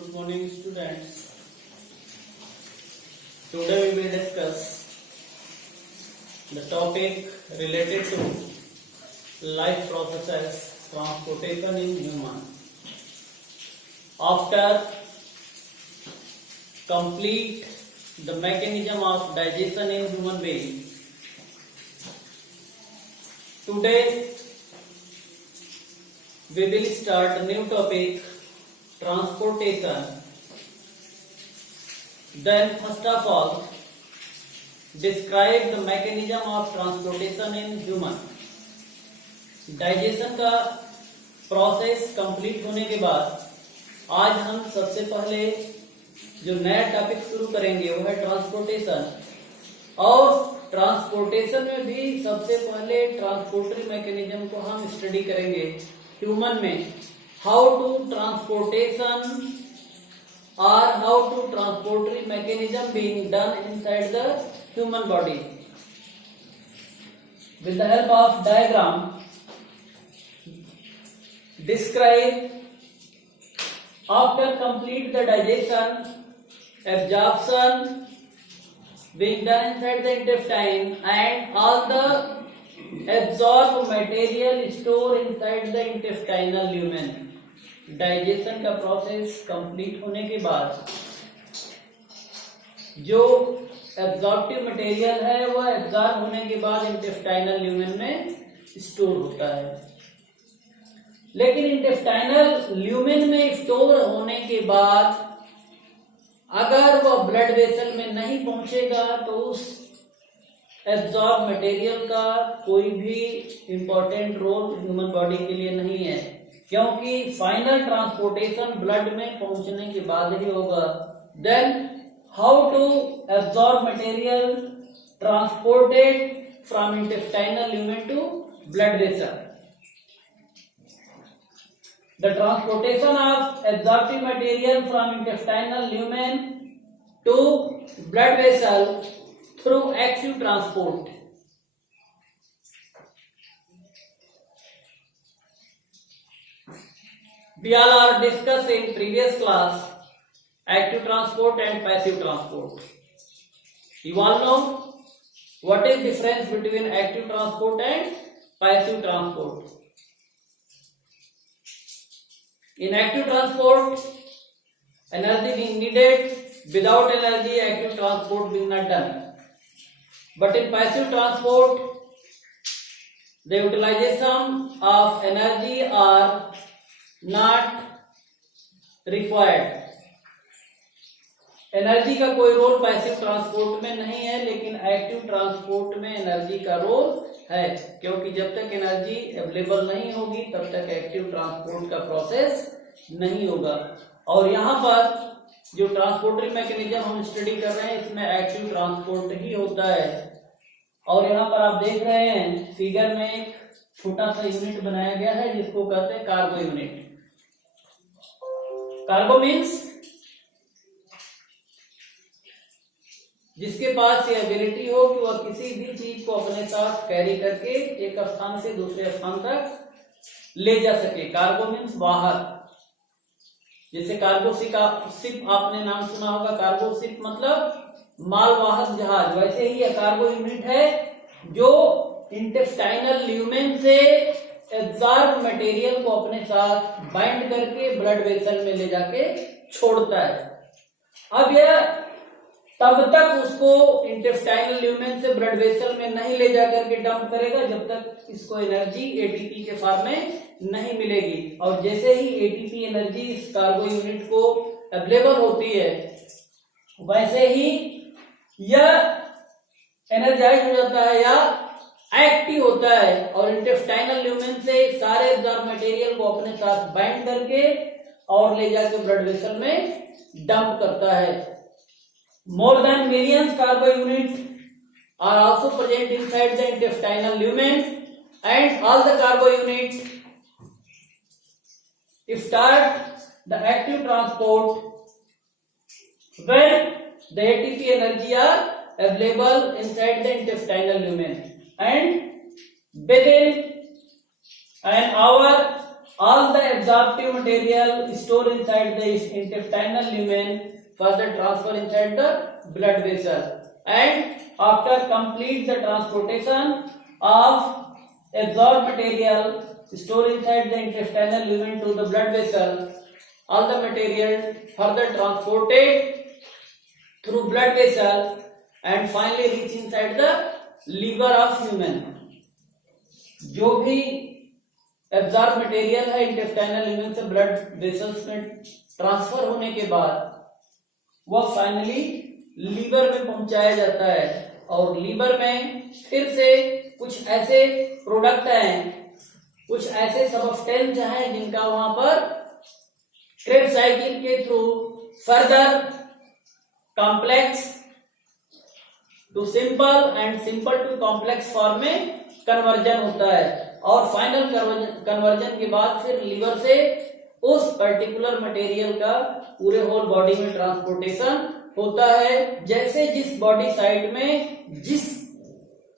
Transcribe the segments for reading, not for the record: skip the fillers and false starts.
Good morning, students. Today we will discuss the topic related to life processes, transportation in human. After complete the mechanism of digestion in human being, today we will start a new topic, transportation. Then first of all, describe the mechanism of transportation in human. Digestion का process complete होने के बाद आज हम सबसे पहले जो नया टॉपिक शुरू करेंगे वो है ट्रांसपोर्टेशन। और ट्रांसपोर्टेशन में भी सबसे पहले ट्रांसपोर्टरी मैकेनिज्म को हम स्टडी करेंगे ह्यूमन में। How to transportation or how to transportatory mechanism being done inside the human body. With the help of diagram, describe after complete the digestion, absorption being done inside the intestine and all the absorbed material stored inside the intestinal lumen. Digestion का process complete होने के बाद जो absorptive material है वह absorb होने के बाद इंटेस्टाइनल ल्यूमेन में स्टोर होता है। लेकिन इंटेस्टाइनल ल्यूमेन में स्टोर होने के बाद अगर वह ब्लड वेसल में नहीं पहुंचेगा तो उस एब्जॉर्ब मटेरियल का कोई भी इंपॉर्टेंट रोल ह्यूमन बॉडी के लिए नहीं है, क्योंकि फाइनल ट्रांसपोर्टेशन ब्लड में पहुंचने के बाद ही होगा। Then how to absorb material transported from intestinal lumen to blood vessel. The transportation of absorbing material from intestinal lumen to blood vessel through active transport. We all are discussed in previous class active transport and passive transport. You all know what is difference between active transport and passive transport. In active transport, energy being needed. Without energy, active transport being not done. But in passive transport, the utilization of energy are not required. Energy का कोई role passive transport में नहीं है, लेकिन active transport में energy का role है, क्योंकि जब तक एनर्जी अवेलेबल नहीं होगी तब तक एक्टिव ट्रांसपोर्ट का प्रोसेस नहीं होगा। और यहाँ पर जो ट्रांसपोर्टरी मैकेनिज्म हम स्टडी कर रहे हैं इसमें एक्टिव ट्रांसपोर्ट ही होता है। और यहाँ पर आप देख रहे हैं फिगर में एक छोटा सा यूनिट बनाया गया है जिसको कहते हैं कार्गो यूनिट। कार्गो मीन्स जिसके पास ये एबिलिटी हो कि वह किसी भी चीज को अपने साथ कैरी करके एक स्थान से दूसरे स्थान तक ले जा सके। कार्गो मीन्स वाहक। जैसे कार्गो शिप आपने नाम सुना होगा, कार्गो शिप मतलब मालवाहक जहाज। वैसे ही यह कार्गो यूनिट है जो इंटेस्टाइनल ल्यूमेन से एब्जॉर्ब मटेरियल को अपने साथ बाइंड करके ब्लड वेसल में ले जाके छोड़ता है। अब यह तब तक उसको इंटेस्टाइनल ल्यूमेन से ब्लड वेसल में नहीं ले जाकर के डंप करेगा जब तक इसको एनर्जी एटीपी के फॉर्म में नहीं मिलेगी। और जैसे ही एटीपी एनर्जी इस कार्गो यूनिट को अवेलेबल होती है वैसे ही यह एनर्जाइज हो जाता है या एक्टिव होता है और इंटेस्टाइनल ल्यूमेन से सारे एब्जॉर्ब मटेरियल को अपने साथ बाइंड करके और ले जाकर ब्लड वेसल में डंप करता है। More than millions cargo unit are also present inside the intestinal lumen and all the cargo unit start the active transport when the ATP energy are available inside the intestinal lumen, and within an hour all the absorptive material stored inside the intestinal lumen further transfer inside the blood vessel, and after complete the transportation of absorbed material stored inside the intestinal lumen to the blood vessel, all the material further transported through blood vessel and finally reach inside the liver of human. जो भी absorb material है intestinal lumen से blood vessels में transfer होने के बाद वह finally liver में पहुंचाया जाता है, और लीवर में फिर से कुछ ऐसे प्रोडक्ट हैं, कुछ ऐसे सब्सटेंस हैं जिनका वहां पर क्रेब्स साइकिल के through further complex to simple and simple to complex form में कन्वर्जन होता है, और फाइनल कन्वर्जन के बाद फिर लीवर से उस पर्टिकुलर मटेरियल का पूरे होल बॉडी में ट्रांसपोर्टेशन होता है, जैसे जिस बॉडी साइड में जिस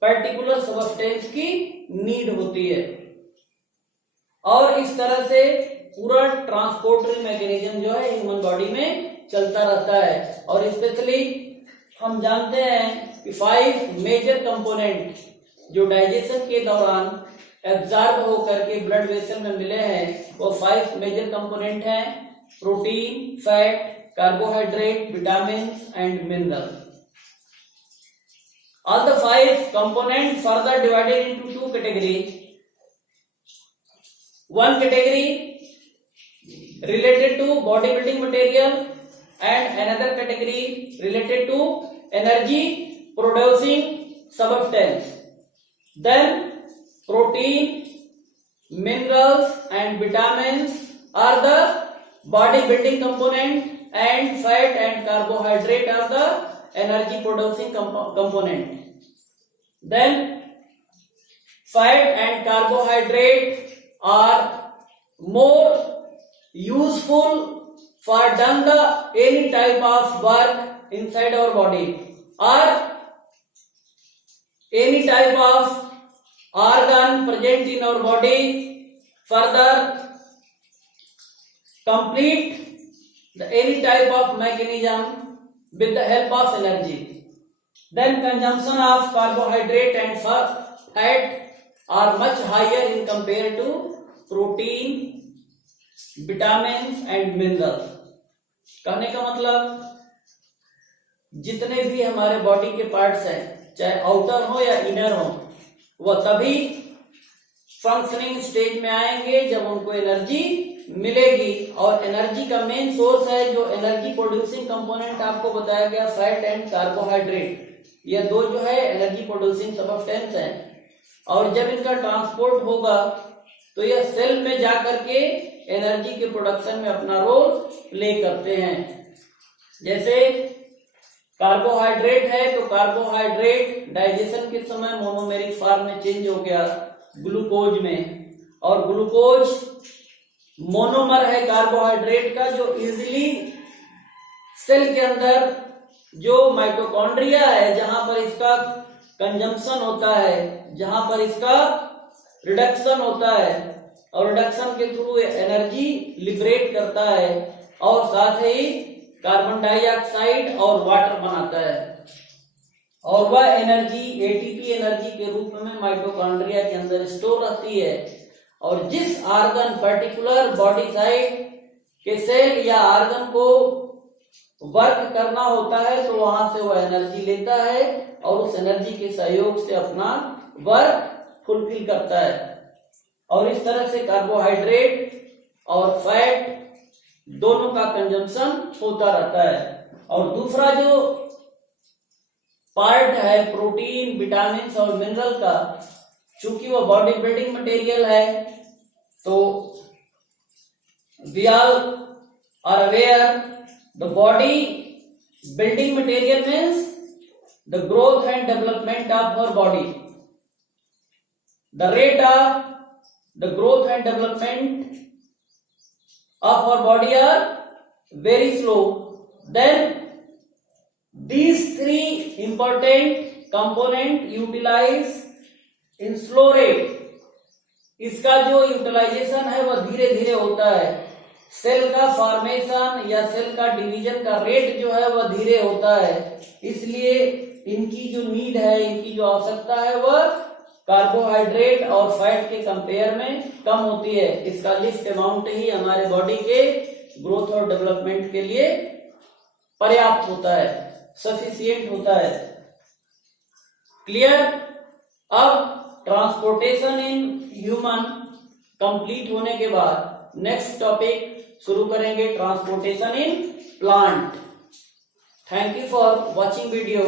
पर्टिकुलर सब्सटेंस की नीड होती है। और इस तरह से पूरा ट्रांसपोर्टरी मैकेनिज्म जो है ह्यूमन बॉडी में चलता रहता है। और स्पेशली हम जानते हैं कि 5 मेजर कंपोनेंट जो डाइजेशन के दौरान एब्जॉर्ब होकर के ब्लड वेसल में मिले हैं, वो 5 मेजर कंपोनेंट हैं: protein, fat, carbohydrate, vitamin and mineral. All the 5 components further divided into 2 categories. One category related to bodybuilding material and another category related to energy producing substance. Then protein, minerals and vitamins are the bodybuilding component, and fat and carbohydrate are the energy producing component. Then fat and carbohydrate are more useful for done the any type of work inside our body, or any type of organ present in our body further complete the any type of mechanism with the help of energy. Then consumption of carbohydrate and fat are much higher in compared to protein, vitamins and minerals. कहने का मतलब जितने भी हमारे body के parts हैं, चाहे outer हो या इनर हो, वह तभी फंक्शनिंग स्टेज में आएंगे जब उनको एनर्जी मिलेगी। और एनर्जी का मेन सोर्स है जो एनर्जी प्रोड्यूसिंग कंपोनेंट आपको बताया गया, फैट एंड कार्बोहाइड्रेट। ये दो जो है एनर्जी प्रोड्यूसिंग सब्सटेंस हैं, और जब इनका ट्रांसपोर्ट होगा तो यह सेल में जाकर के एनर्जी के प्रोडक्शन में अपना रोल प्ले करते हैं। जैसे कार्बोहाइड्रेट है तो कार्बोहाइड्रेट डाइजेशन के समय मोनोमेरिक फॉर्म में चेंज हो गया ग्लूकोज में, और ग्लूकोज मोनोमर है कार्बोहाइड्रेट का, जो इजीली सेल के अंदर जो माइटोकॉन्ड्रिया है जहां पर इसका कंजम्पशन होता है, जहां पर इसका रिडक्शन होता है, और रिडक्शन के थ्रू एनर्जी लिबरेट करता है, और साथ ही कार्बन डाइऑक्साइड और वाटर बनाता है, और वह एनर्जी एटीपी एनर्जी के रूप में माइटोकॉन्ड्रिया के अंदर स्टोर रहती है। और जिस आर्गन पर्टिकुलर बॉडी साइड के सेल या आर्गन को वर्क करना होता है तो वहां से वह एनर्जी लेता है और उस एनर्जी के सहयोग से अपना वर्क फुलफिल करता है। और इस तरह से कार्बोहाइड्रेट और फैट दोनों का कंजम्पशन होता रहता है। और दूसरा जो पार्ट है प्रोटीन, विटामिन और मिनरल का, चूंकि वो बॉडी बिल्डिंग मटेरियल है, तो we all are aware the body building material means the growth and development of our body. The rate of the growth and development of our body are very slow. Then these 3 important component utilize in slow rate इसका जो utilisation है वह धीरे धीरे होता है। Cell का formation या सेल का डिवीजन का रेट जो है वह धीरे होता है, इसलिए इनकी जो नीड है, इनकी जो आवश्यकता है वह कार्बोहाइड्रेट और फैट के कंपेयर में कम होती है। इसका लिस्ट अमाउंट ही हमारे बॉडी के ग्रोथ और डेवलपमेंट के लिए पर्याप्त होता है, सफिशिएंट होता है। क्लियर? अब ट्रांसपोर्टेशन इन ह्यूमन कंप्लीट होने के बाद नेक्स्ट टॉपिक शुरू करेंगे, transportation in plant. Thank you for watching video.